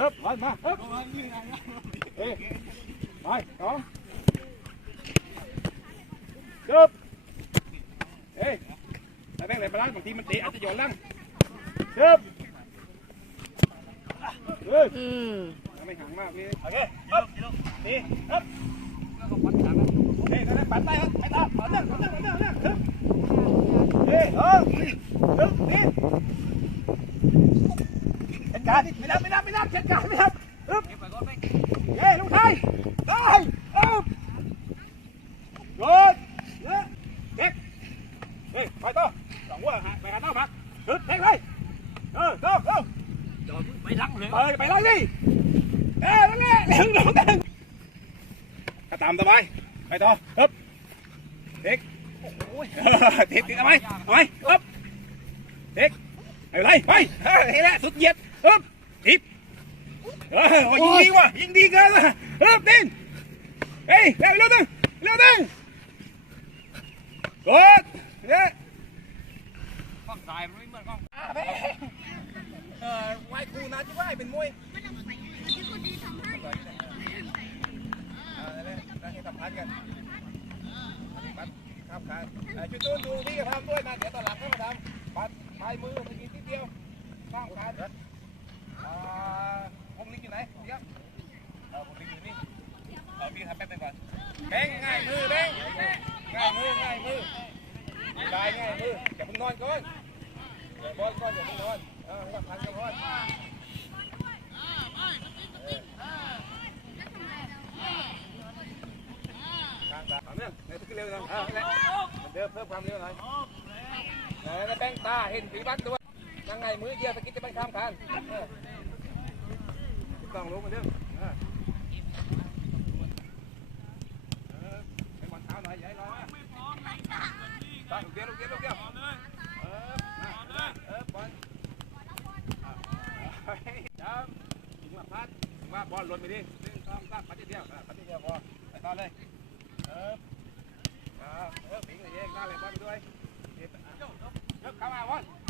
ฮึบมามาฮึบเอ้ยไปสองฮึบเอ้ยแต่แม่งเลยไปล้างบางทีมันเตะอาจจะโยนล่างฮึบเฮ้ยอืมไม่ห่างมากนี่โอเคฮึบนี่ฮึบเฮ้ยนั่นนะปั่นไปครับไปต่อต่อเนื่องต่อเนื่องต่อเนื่องต่อเนื่องฮึบเฮ้ยเออฮึบนี่เป็น การไม่นับไม่นับไม่นับเป็นการไม่นับฮึบเฮ้ยลูกชายได้ฮึบโยนเยอะเก็บเฮ้ยไปต่อสองวัวไปหาเต้าพักฮึบเฮ้ยไปเออเต้าเต้าไปลังเลยเออไปไล่ดิเอ้ยนั่นแหละหนึ่งสองหนึ่งก็ตามสบายไปต่อฮึบเด็กโอ้ยเด็กติดเอาไหมเอาไหมฮึบเด็กไปไล่ไปเฮ้ยนี่แหละสุดเยียด ฮึบทิปเออโอ้ยยิงดีว่ะยิงดีเกินละฮึบดินเฮ้ยเร็วเร็วดึงเร็วดึงกดเนี่ยข้างซ้ายมันไม่เหมือนข้างเออไหวครูนะที่ไหวเป็นมวยอ่าได้ได้ให้สัมภาษณ์กันบัตรข้ามการเอ่อจุดจูนดูพี่ก็ทำด้วยนะเดี๋ยวตอนหลังก็มาทำบัตรปลายมือตะกี้นิดเดียวข้ามการ อ่าวงลิงอยู่ไหนเดี๋ยวเออวงลิงอยู่นี่เออพี่ทำแป๊บนึงก่อนแบงค์ง่ายมือแบงค์ง่ายมือง่ายมือได้ง่ายมืออย่าเพิ่งนอนก่อนเดี๋ยวบอลก่อนอย่าเพิ่งนอนเออให้พันกันก่อนข้ามการต่อเนื่องในทุกเร็วเออนั่นแหละเดิมเพิ่มความเร็วหน่อยไหนแล้วแบงตาเห็นผีบัตรด้วย ยังไงมือเดียวตะกี้จะไปข้ามคันต้องรู้มันเด้อเออเออไปบอลเท้าหน่อยย่าให้รอนะตั้งลูกเดียวลูกเดียวลูกเดียวเออเออบอลเอาเฮ้ยจำถึงว่าพัดถึงว่าบอลหล่นไปดิหนึ่งสองสามปัดทีเดียวอะปัดทีเดียวพอไปต่อเลยเออเอเอปิงเลยเองได้เลยบอลไปด้วยเดี๋ยวเข้ามาวันเดี๋ยวยเสียงไปอ่าไม่ได้ขนาดเล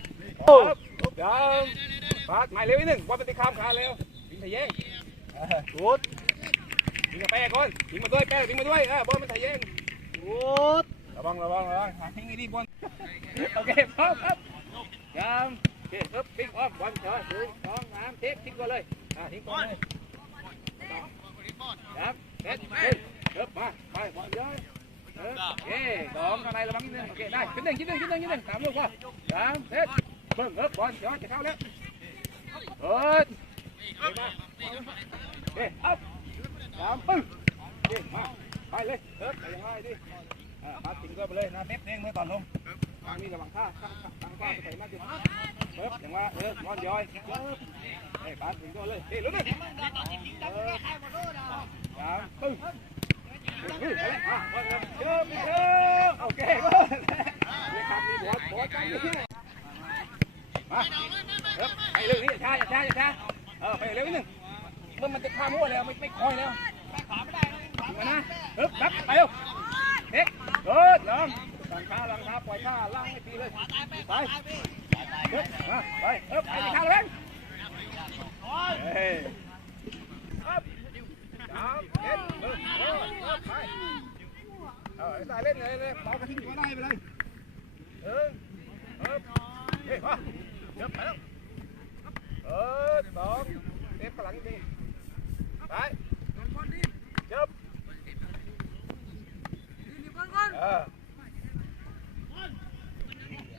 ลยเนี่ยมายเดี๋ยวอ่าเดี๋ยวนึงเออจังหวะนี่อ๋ออ่าเออถอยสามายป้าเดินเดินอ่าตะกี้นิดเดียวอ่าเป็นตีข้ามขาเร็วยิงทะเยงกูดยิงกับแป้ก่อนยิงมาด้วยแป้ยิงมาด้วยเออบอลมันทะเยงกูดระวังระวังระวังหาทิ้งไอ้นี่บอลโอเคพร้อมครับยามโอเคปึ๊บทิ้งออฟบอลเถอะหนึ่งสองสามเทคทิ้งก่อนเลยอ่าทิ้งก่อนเลยครับเซ็ตหนึ่งปึ๊บมาไปบอลเยอะโอเคสองข้างในระวังนิดนึงโอเคได้ชิ้นหนึ่งชิ้นหนึ่งชิ้นหนึ่งชิ้นหนึ่งสามลูกพอสามเซ็ตเบิ่งเอิบอลเดี๋ยวจะเข้าแล้วเอิบโอเคอัพสามปึ้งโอเคมาไปเลยเอิบไปยังไงดิอ่ามาถึงก็ไปเลยนะเม็ดเด้งเมื่อตอนลงทางนี้ระวังท่าข้างข้างข้างไปใส่มาดิเอิบอย่างว่าเอิบบอลย้อยเอิบเฮ้ยปาถึงก็เลยเฮ้ยลุ้นเลยเอิบสามปึ้งโอเคเครับมีหัวหัวใจอยู่ที่ไหน มาไปเร็วนี่ช้าอย่าช้าอย่าช้าเออไปเร็วนิดนึงมันมันจะข้ามหัวแล้วไม่ไม่คอยแล้วขาไม่ได้มานะเอ๊บรับไปเร็วเด็กเดินลองลังคาลังคาปล่อยข้าล่างไม่ตีเลยไปเอ๊บมาไปเอ๊บไปข้าเลยเฮ้ยสามเอ็ดเออไปเออได้เล่นเลยเลยเบากระทิ้งก็ได้ไปเลยเออเออเฮ้ยมา เดี๋ยวไปแล้วเออสองเต็มกระหลังอีกทีไปเจ็บเออ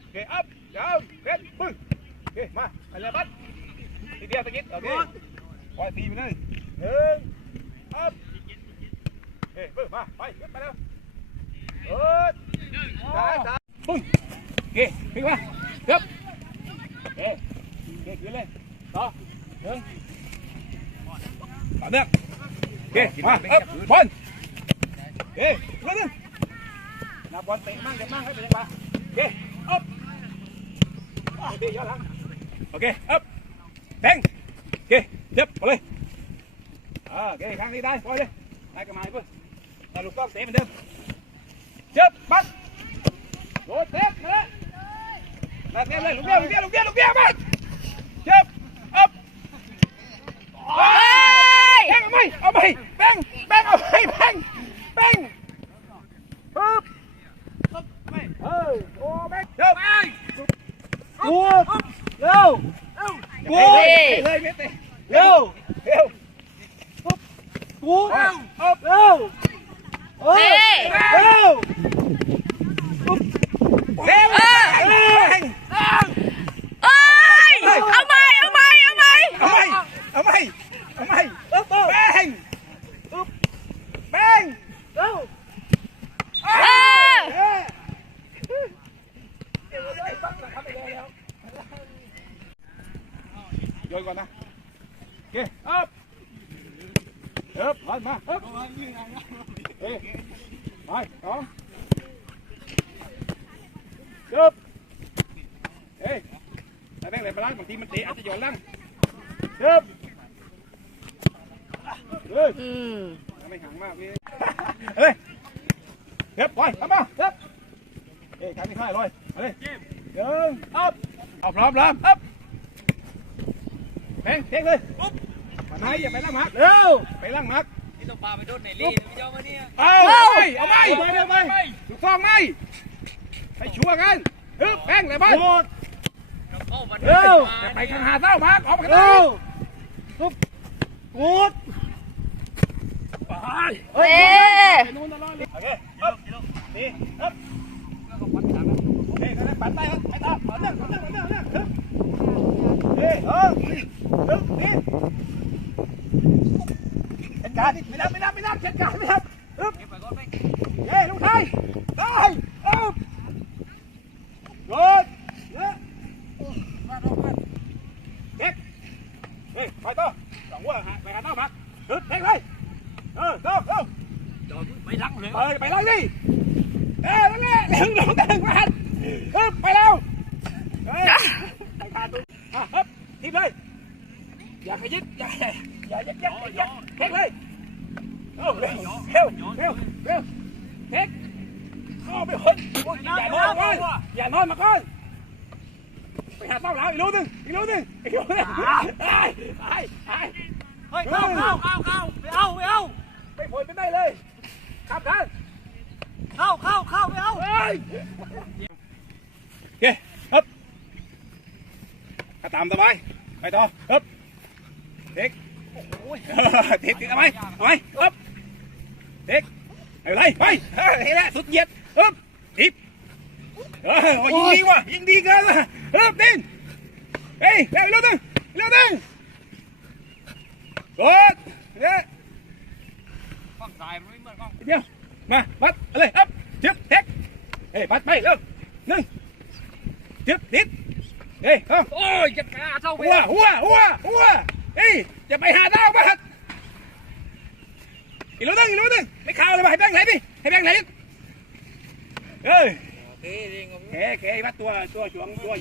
โอเคอัพยาวเด็ดปึ้งโอ เคเลยบัดทีเดียวตะกี้โอเคปล่อยต่อเคปึ้งมาไปไปแล้วเด้ได้ปุ้งโอเคขึ้นมาครับอเคโอเคขึ้นเลยต่อหนึ่งสต่อเนื่องโอเคมาเอ๊บบอลโอเคเรื่องนึงนับบอลเตะมั่งเตะมั่งให้เป็นยังไงโอเคอ๊บโอเคย้อนหลังโอเคอ๊บแทงโอเคเจ็บไปเลยอ่าโอเคครั้งนี้ได้ปล่อยเลยได้กระมาเพื่อนแต่ลูกกล้องเตะเหมือนเดิมเจ็บปัดโดดเตะมาแล้วมาเตะ เลยลูกเดียวลูกเดียวลูกเดียวลูกเดียวมาเจ็บเอ๊บ เฮ้ย แบงเอาไหมเอาไหมแบงแบงเอาไหมแบงแบงปึ๊บปึ๊บไม่เฮ้ยโอ้แบงเร็วกูเร็วกูเลยเมตเร็วเร็วปึ๊บกูเร็วเร็วเฮ้ยเร็วปึ๊บเร็วแบง เอ้ย เอาไหมเอาไหมเอาไหม เอาไหมเอาไหมเอาไหมปึ๊บแบงปึ๊บแบงเร็ว เออ โยน ก่อนนะโอเคอัพเอ๊บไปมาเอ๊บเฮ้ยไปสองเอ๊บเฮ้ยแต่แม่งเลยมาล้างบางทีมันเตะอาจจะโยนล่างเอ๊บเฮ้ยอืมไม่ห่างมากพี่เฮ้ยเอ๊บไปทำมาเอ๊บเฮ้ยการที่ค่ายลอยมาเลยเดินอัพเอาพร้อมแล้วอัพ แพงเทงเลยปุ๊บมาไหนอย่าไปล่างมักเร็วไปล่างมักนี่ต้องปาไปโดนในลีนไม่ยอมมาเนี่ยเอาเอาไปเอาไปเอาไปถูกต้องไหมให้ชัวร์กันฮึบแพงเลยบ้านเข้ามาเร็วอย่าไปข้างหาเศร้ามักออกไปกันเร็วฮึบกูดไปเอ้ยไปนู่นตลอดเลยโอเคฮึบนี่ฮึบเฮ้ยกันปั่นได้ครับไปต่อต่อเนื่องต่อเนื่องต่อเนื่อง ต่อเนื่องฮึบเฮ้ยเออฮึบนี่เช็ดการไม่นับไม่นับไม่นับเช็ดการไม่นับฮึบไปก่อนไปเฮ้ยลูกไทยได้เอ้าโดดเยอะเด็กเฮ้ยไปต่อสองวัวหาไปหาเต้าพักฮึดเด็กเลยเออเต้าเต้าจอดไปหลังเลยเออไปไล่ดิเออนั่นแหละหนึ่งสองหนึ่งมาฮึบไปแล้ว อะฮึบทีบเลย อย่าขยิบอย่าอย่ายักยักยักเด็กเลยเอ้าเร็วเร็วเร็วเร็วเด็กเข้าไปหนอย่านอนมาก่อนอย่านอนมาก่อนไปหาเต้าหลาวอีกรู้หนึ่งอีกรู้หนึ่งอีกรู้หนึ่งไอ้ไอ้ไอ้เฮ้ยเข้าเข้าเข้าเข้าไปเอาไปเอาไปผลไม่ได้เลยขับกันเข้าเข้าเข้าไปเอาเฮ้ยโอเคฮึบก็ ตามสบาย ไปต่อฮึบเด็กโอ้ยเด็กเอาไหมเอาไหมฮึบเด็กไปเลยไปเฮ้ยนี่แหละสุดเหยียดฮึบทิปเฮ้ยยิงดีว่ะยิงดีเกินละฮึบดินเฮ้ยเร็วเร็วนึงเร็วนึงกดเนี่ยฝั่งซ้ายมันไม่เหมือนฝั่งเดียวมาปัดเอาเลยอัพจึ๊บเทคเฮ้ยปัดไปเร็วหนึ่งจึ๊บติด เฮ้ยเอาโอ้ยจะกล้าเท่าไปหัวหัวหัวหัวเฮ้ยจะไปหาดาวปัดอีกรู้หนึ่งอีกรู้หนึ่งไม่ข่าวเลยมาให้แบงค์ไหนดิให้แบงค์ไหนเอ้ยโอเคเองแขแขวัดตัวตัวจวงตัว